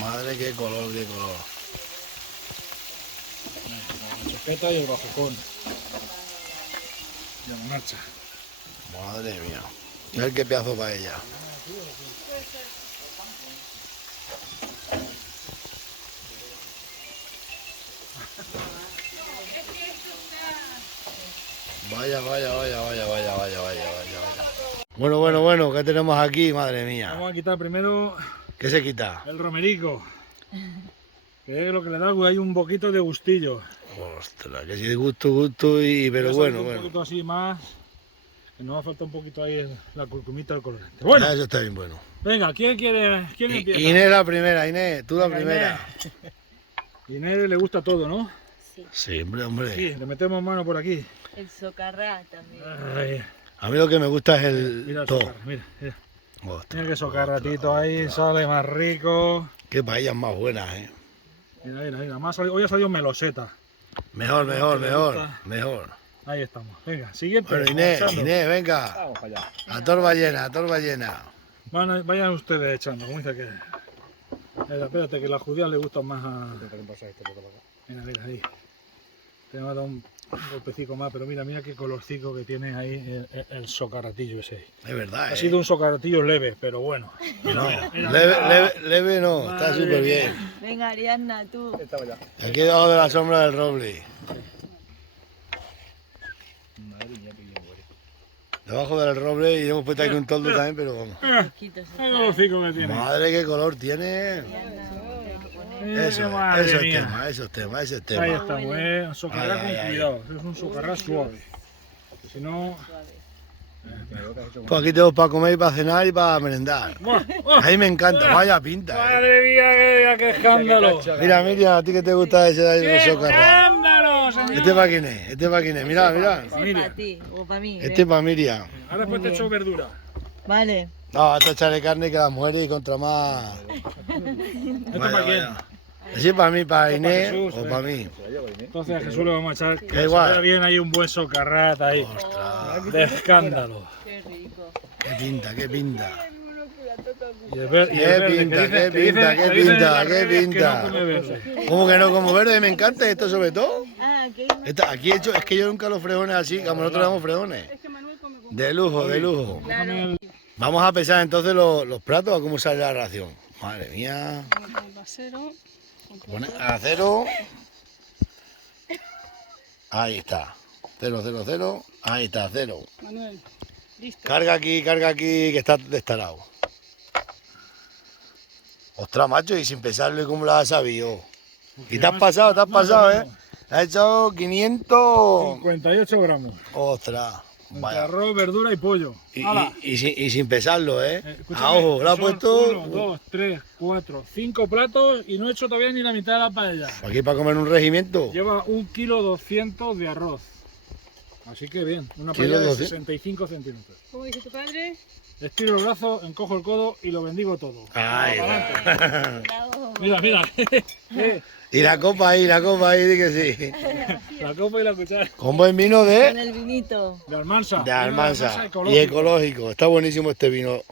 Madre, qué color, qué color. La chopeta y el bajucón. Y la marcha. Madre mía. Mira qué pedazo para ella. Vaya, vaya, vaya, vaya, vaya, vaya, vaya, vaya. Bueno, ¿qué tenemos aquí? Madre mía. Vamos a quitar primero ¿Qué se quita? el romerico. Que es lo que le da hay un poquito de gustillo. Ostras, que si de gusto, pero Ya bueno, un bueno. poquito así más. Que nos va a faltar un poquito ahí la curcumita del colorante. Bueno, Eso está bien bueno. venga, ¿quién empieza? Inés la primera, Inés, tú la Venga, primera. Inés le gusta todo, ¿no? Sí, Sí, hombre. Sí, le metemos mano por aquí. el socarrá también. Ay, A mí lo que me gusta es mira el el todo. socarra, mira, mira. Ostras, Mira que socarratito ostras, ahí, ostras. sale más rico. Qué paellas más buenas, ¿eh? Mira, mira, mira. Hoy ha salido meloseta. Mejor, ¿Te gusta? mejor. Ahí estamos. Venga, siguiente. Bueno, Inés, avanzando. Inés, venga. Vamos para allá. A torba llena, a torba llena. Vayan ustedes echando, como dice que. Mira, espérate, que a las judías le gustan más a. Mira, mira, ahí. Te va a dar un golpecico más, pero mira, mira qué colorcico que tiene ahí el socarratillo ese. Es verdad, Ha ¿eh? sido un socarratillo leve, pero bueno. No, mira, leve no, está Madre súper mía. bien. Venga, Ariadna, tú. Aquí debajo de la sombra del roble. Debajo del roble y hemos puesto aquí un toldo también, pero vamos. Chiquitos Qué está. colorcico que tiene. Madre, qué color tiene. Ariadna, Eso, madre eso es mía. tema, eso es tema, ese es Ahí tema. estamos, un socarrá Ay, ay, con ay. cuidado. Es un socarrá suave. Si no. Pues aquí tengo para comer y para cenar y para merendar. ¡Buah! ¡Oh! A mí me encanta, vaya pinta. ¡Madre mía, qué escándalo! Mira, Miriam, a ti que te gusta ese de ahí de ¡Qué los socarrás. escándalo, señor! Este para quién es, este para quién es, mira, mira. Ese Familia. para ti o para mí. Este para Miriam. Ahora después te echo verdura. Vale. No, vas a echarle carne que las mujeres y contra más. ¿Esto para quién? Ese para mí, para Inés Jesús, o para mí. Entonces a Jesús le vamos a echar que Da se igual. vea bien ahí un buen socarrat ahí. Ostras, De escándalo. Qué rico. qué pinta, qué pinta. Y el verde, Qué pinta, qué pinta, qué pinta, qué pinta. Que no come verde. ¿Cómo que no como verde? Me encanta esto sobre todo. Ah, ¿qué? Aquí he hecho, es que yo nunca los fregones así, como nosotros damos fregones. De lujo, de lujo. Claro. Vamos a pesar entonces los platos, a cómo sale la ración. Madre mía. Pone a cero. Ahí está. 0, 0, 0. Ahí está, 0. Manuel, listo. Carga aquí, que está destalado. Ostras, macho, y sin pesarle cómo lo has sabido. Y te has pasado, ¿eh? Has echado 500... 58 gramos. Ostras, Entre vaya. arroz, verdura y pollo. ¡Hala! Y sin pesarlo, ¿eh? Escúchame, A ojo, lo ha son puesto 1, 2, 3, 4, 5 platos y no he hecho todavía ni la mitad de la paella. aquí para comer un regimiento. Lleva 1,2 kg de arroz. Así que bien, una Kilo paella de 200. 65 centímetros. ¿Cómo dice tu padre? Estiro el brazo, encojo el codo y lo bendigo todo. Ahí está. Bravo. Mira, mira. Y la copa ahí, di que sí. La copa y la cuchara. Con buen vino Con de el vinito. De Almansa. Almansa. Y ecológico. ecológico. Está buenísimo este vino.